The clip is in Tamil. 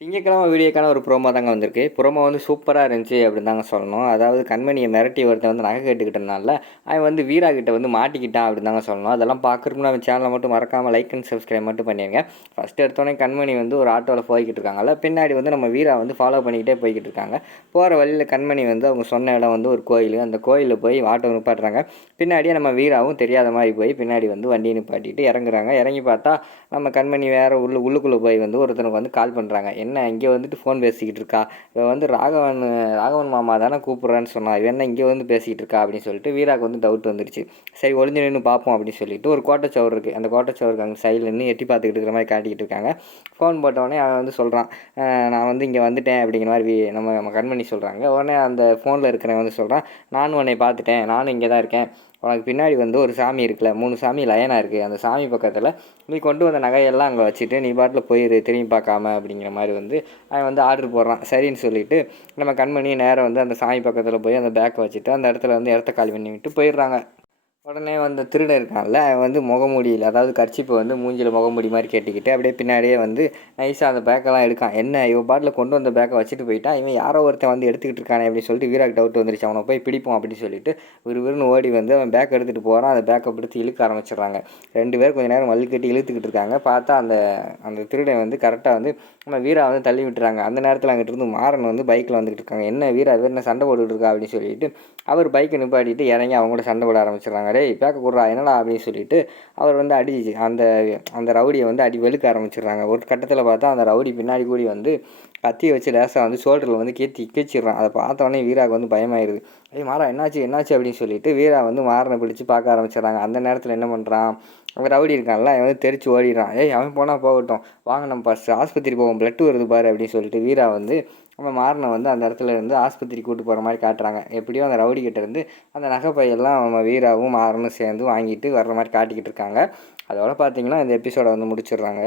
திங்கக்கிழமை வீடியோக்கான ஒரு ப்ரோமோ தாங்க வந்திருக்கு. ப்ரோமோ வந்து சூப்பராக இருந்துச்சு அப்படின்னு தாங்க சொல்லணும். அதாவது கண்மணியை மிரட்டி ஒருத்தன் வந்து நகை கேட்டுக்கிட்டனால அவன் வந்து வீரா கிட்ட வந்து மாட்டிக்கிட்டான் அப்படின்னு தாங்க சொல்லணும். அதெல்லாம் பார்க்குறதுக்கு நம்ம சேனலை மட்டும் மறக்காமல் லைக் அண்ட் சப்ஸ்கிரைப் மட்டும் பண்ணிடுங்க ஃபஸ்ட்டு எடுத்தோடனே கண்மணி வந்து ஒரு ஆட்டோவில் போய்கிட்டு இருக்காங்கல்ல பின்னாடி வந்து நம்ம வீரா வந்து ஃபாலோ பண்ணிக்கிட்டே போய்கிட்டு இருக்காங்க. போகிற வழியில் கண்மணி வந்து அவங்க சொன்ன இடம் வந்து ஒரு கோயில். அந்த கோயிலில் போய் ஆட்டோ நிப்பாட்டுறாங்க. பின்னாடியே நம்ம வீராவும் தெரியாத மாதிரி போய் பின்னாடி வந்து வண்டியை நிப்பாட்டிட்டு இறங்குறாங்க. இறங்கி பார்த்தா நம்ம கண்மணி வேறு உள்ள உள்ளுக்குள்ளே போய் வந்து ஒருத்தனுக்கு வந்து கால் பண்ணுறாங்க என்ன இங்கே வந்துட்டு ஃபோன் பேசிக்கிட்டு இருக்கா? இவன் வந்து ராகவன் ராகவன் மாமா தானே கூப்பிட்றான்னு சொன்னா இவன் என்ன இங்கே வந்து பேசிக்கிட்டு இருக்கா அப்படின்னு சொல்லிட்டு வீராக்கு வந்து டவுட் வந்துருச்சு. சரி ஒளிஞ்சு நின்று பார்ப்போம் அப்படின்னு சொல்லிட்டு ஒரு கோட்டைச்சவர் இருக்குது அந்த கோட்டைச்சவருக்கு அங்கே சைடில் நின்று எட்டி பார்த்துக்கிட்டு இருக்கிற மாதிரி காட்டிக்கிட்டு இருக்காங்க. ஃபோன் போட்டவொடனே அவன் வந்து சொல்கிறான் நான் வந்து இங்கே வந்துட்டேன் அப்படிங்கிற மாதிரி நம்ம நம்ம கண்மணி சொல்கிறாங்க உடனே அந்த ஃபோனில் இருக்கிறவன் வந்து சொல்கிறான் நானும் உன்னை பார்த்துட்டேன். நானும் இங்கே தான் இருக்கேன். உனக்கு பின்னாடி வந்து ஒரு சாமி இருக்குல்ல மூணு சாமி லயனாக இருக்குது அந்த சாமி பக்கத்தில் நீ கொண்டு வந்த நகையெல்லாம் அங்கே வச்சுட்டு நீ பாட்டில் போயிடு திரும்பி பார்க்காம அப்படிங்கிற மாதிரி வந்து அவன் வந்து ஆர்டர் போடுறான். சரின்னு சொல்லிட்டு நம்ம கண்மணி நேரம் வந்து அந்த சாமி பக்கத்தில் போய் அந்த பேக்கை வச்சுட்டு அந்த இடத்துல வந்து இடத்த காலி பண்ணி விட்டு போயிடுறாங்க. உடனே வந்து திருடன் இருக்கான்ல அவன் வந்து முகமூடியில் அதாவது கர்ச்சிப்பை வந்து மூஞ்சில் முகமூடி மாதிரி கேட்டுக்கிட்டு அப்படியே பின்னாடியே வந்து நைஸாக அந்த பேக்கெல்லாம் எடுக்கான். என்ன இவன் பாட்டில் கொண்டு வந்த பேக்கை வச்சுட்டு போயிட்டான்? இவன் யாரோ ஒருத்தன் வந்து எடுத்துக்கிட்டு இருக்கானே அப்படின்னு சொல்லிட்டு வீராக்கு டவுட் வந்துருச்சு. அவனை போய் பிடிப்போம் அப்படின்னு சொல்லிட்டு விறுவிறுன்னு ஓடி வந்து அவன் பேக் எடுத்துகிட்டு போகிறான் அந்த பேக்கை பிடித்து இழுக்க ஆரம்பிச்சிடுறாங்க. ரெண்டு பேர் கொஞ்சம் நேரம் வள்ளி கட்டி இழுத்துக்கிட்டு இருக்காங்க. பார்த்தா அந்த அந்த திருடன் வந்து கரெக்டாக வந்து நம்ம வீரா வந்து தள்ளி விட்டுறாங்க. அந்த நேரத்தில் அங்கிட்டு இருந்து மாறன் வந்து பைக்கில் வந்துக்கிட்டு இருக்காங்க. என்ன வீரா இவர் என்ன சண்டை போட்டுக்கிட்டு இருக்கா அப்படின்னு சொல்லிட்டு அவர் பைக்கை நிப்பாட்டிட்டு இறங்கி அவங்க கூட சண்டை போட ஆரம்பிச்சிடுறாங்க. டேய் பேக்க கொடுறா என்னடா அப்படின்னு சொல்லிட்டு அவர் வந்து அடி அந்த அந்த ரவுடியை வந்து அடி வெளுக்க ஆரம்பிச்சிடுறாங்க. ஒரு கட்டத்தில் பார்த்தா அந்த ரவுடி பின்னாடி கூடி வந்து கத்தியை வச்சு லேசாக வந்து ஷோல்டரில் வந்து கீத்தி கீச்சிடுறான். அதை பார்த்தோன்னே வீராவுக்கு வந்து பயமாயிருது. ஏய் மாறா என்னாச்சு என்னாச்சு? அப்படின்னு சொல்லிட்டு வீரா வந்து மாறனை பிடிச்சி பார்க்க ஆரம்பிச்சிடுறாங்க. அந்த நேரத்தில் என்ன பண்ணுறான் அவன் ரவுடி இருக்கான்ல அவன் வந்து தெரிச்சு ஓடிடுறான். ஏய் அவன் போனால் போகட்டும். வாங்க நம்ம ஃபஸ்ட்டு ஆஸ்பத்திரி போவோம். பிளட் வருது பாரு அப்படின்னு சொல்லிட்டு வீரா வந்து நம்ம மாறனை வந்து அந்த இடத்துல இருந்து ஆஸ்பத்திரி கூட்டு போகிற மாதிரி காட்டுறாங்க. எப்படியோ அந்த ரவுடி கிட்ட இருந்து அந்த நகைப்பையெல்லாம் நம்ம வீராவும் மாறனும் சேர்ந்து வாங்கிட்டு வர்ற மாதிரி காட்டிக்கிட்டு இருக்காங்க. அதோட பார்த்தீங்கன்னா இந்த எபிசோடை வந்து முடிச்சிடுறாங்க.